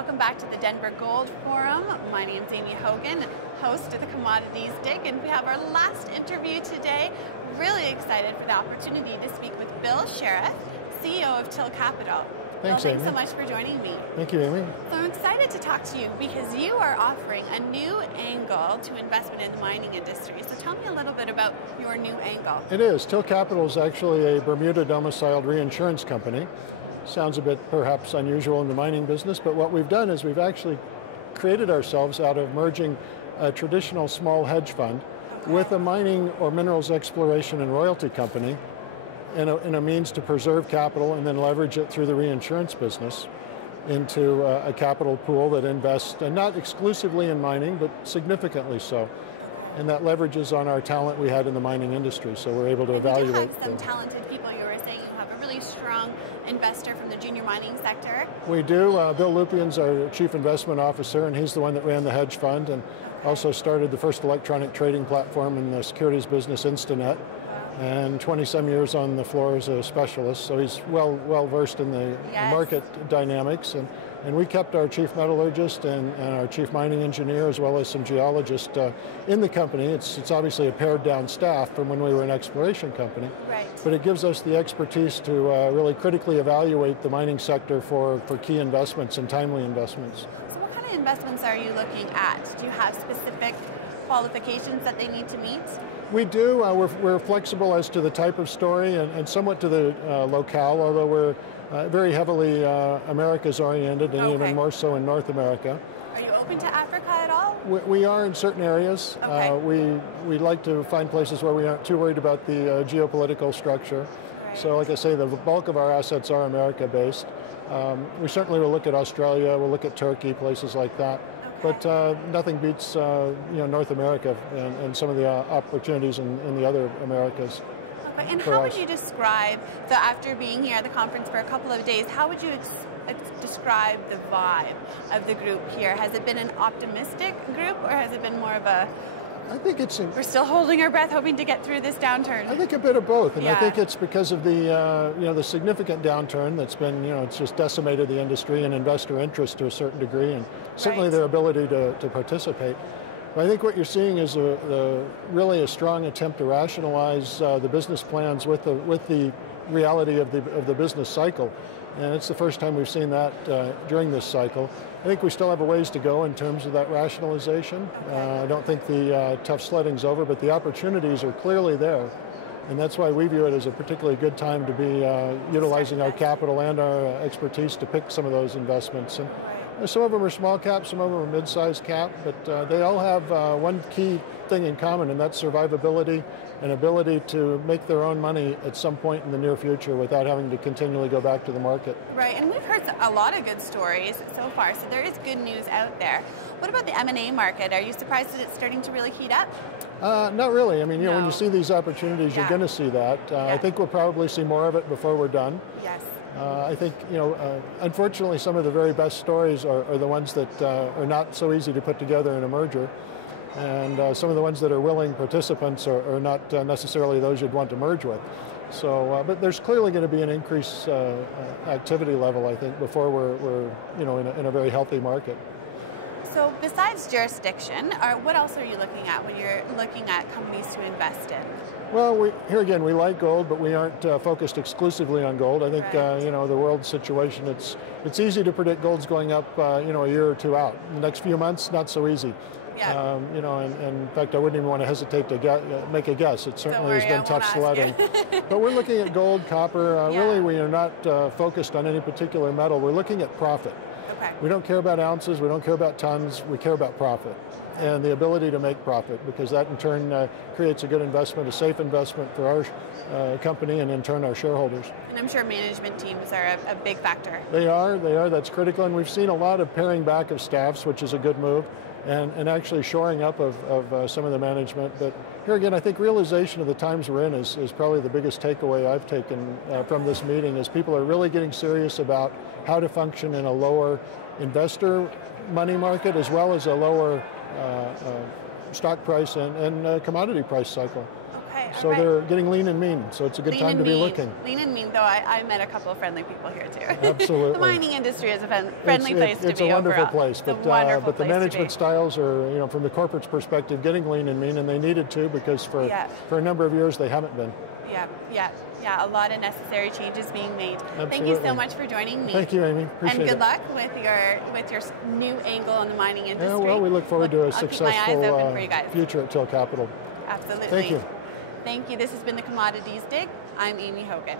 welcome back to the Denver Gold Forum. My name is Amy Hogan, host of the Commodities Dig, and we have our last interview today. Really excited for the opportunity to speak with Bill Sherif, CEO of Till Capital. Thanks, Bill, thanks Amy. so much for joining me. Thank you, Amy. So I'm excited to talk to you because you are offering a new angle to investment in the mining industry. So tell me a little bit about your new angle. It is. Till Capital is actually a Bermuda-domiciled reinsurance company. Sounds a bit perhaps unusual in the mining business, but what we've done is we've actually created ourselves out of merging a traditional small hedge fund with a mining or minerals exploration and royalty company in a means to preserve capital and then leverage it through the reinsurance business into a capital pool that invests, and not exclusively in mining, but significantly so. And that leverages on our talent we had in the mining industry, so we're able to evaluate. You have some talented people. You were saying you have a really strong investor from the junior mining sector. We do. Bill Lupien's our chief investment officer, and he's the one that ran the hedge fund and also started the first electronic trading platform in the securities business, Instanet, and 20-some years on the floor as a specialist, so he's well versed in the market dynamics. And we kept our chief metallurgist and our chief mining engineer, as well as some geologists in the company. It's obviously a pared down staff from when we were an exploration company, right, but it gives us the expertise to really critically evaluate the mining sector for key investments and timely investments. So what kind of investments are you looking at? Do you have specific qualifications that they need to meet? We do. We're flexible as to the type of story and somewhat to the locale, although we're very heavily Americas oriented, and even more so in North America. Are you open to Africa at all? We are in certain areas. Okay. We like to find places where we aren't too worried about the geopolitical structure. Right. So like I say, the bulk of our assets are America based. We certainly will look at Australia, we'll look at Turkey, places like that. But nothing beats North America and some of the opportunities in the other Americas. Okay. And how would you describe, so after being here at the conference for a couple of days, how would you describe the vibe of the group here? Has it been an optimistic group, or has it been more of a, I think we're still holding our breath, hoping to get through this downturn? I think a bit of both, and I think it's because of the the significant downturn that's been it's just decimated the industry and investor interest to a certain degree, and certainly their ability to participate. But I think what you're seeing is really a strong attempt to rationalize the business plans with the reality of the business cycle, and it's the first time we've seen that during this cycle. I think we still have a ways to go in terms of that rationalization. I don't think the tough sledding's over, but the opportunities are clearly there. And that's why we view it as a particularly good time to be utilizing our capital and our expertise to pick some of those investments. And some of them are small cap, some of them are mid-sized cap, but they all have one key thing in common, and that's survivability and ability to make their own money at some point in the near future without having to continually go back to the market. Right, and we've heard a lot of good stories so far, so there is good news out there. What about the M&A market? Are you surprised that it's starting to really heat up? Not really. I mean, when you see these opportunities, you're going to see that. I think we'll probably see more of it before we're done. Yes. I think, unfortunately, some of the very best stories are the ones that are not so easy to put together in a merger. And some of the ones that are willing participants are not necessarily those you'd want to merge with. So, but there's clearly going to be an increased activity level, I think, before we're in a very healthy market. So besides jurisdiction, what else are you looking at when you're looking at companies to invest in? Well, here again, we like gold, but we aren't focused exclusively on gold. I think the world situation, it's easy to predict gold's going up a year or two out. The next few months, not so easy. Yeah. And in fact, I wouldn't even want to hesitate to make a guess. It certainly has been tough sledding. But we're looking at gold, copper. Really, we are not focused on any particular metal. We're looking at profit. Okay. We don't care about ounces. We don't care about tons. We care about profit and the ability to make profit, because that in turn creates a good investment, a safe investment for our company, and in turn our shareholders. And I'm sure management teams are a big factor. They are. That's critical, and we've seen a lot of paring back of staffs, which is a good move. And actually shoring up of some of the management. But here again, I think realization of the times we're in is probably the biggest takeaway I've taken from this meeting, is people are really getting serious about how to function in a lower investor money market, as well as a lower stock price and commodity price cycle. Okay. So they're getting lean and mean. So it's a good time to be looking. Lean and mean, though. I met a couple of friendly people here too. Absolutely. The mining industry is a friendly place to be. It's a wonderful overall. place, but the management styles are, from the corporate's perspective, getting lean and mean, and they needed to because for a number of years they haven't been. Yeah, a lot of necessary changes being made. Absolutely. Thank you so much for joining me. Thank you, Amy. Appreciate it. And good luck with your new angle on the mining industry. Yeah, well, we look forward to a keep my eyes open for you guys. successful future at Till Capital. Absolutely. Thank you. Thank you. This has been the Commodities Dig. I'm Amy Hogan.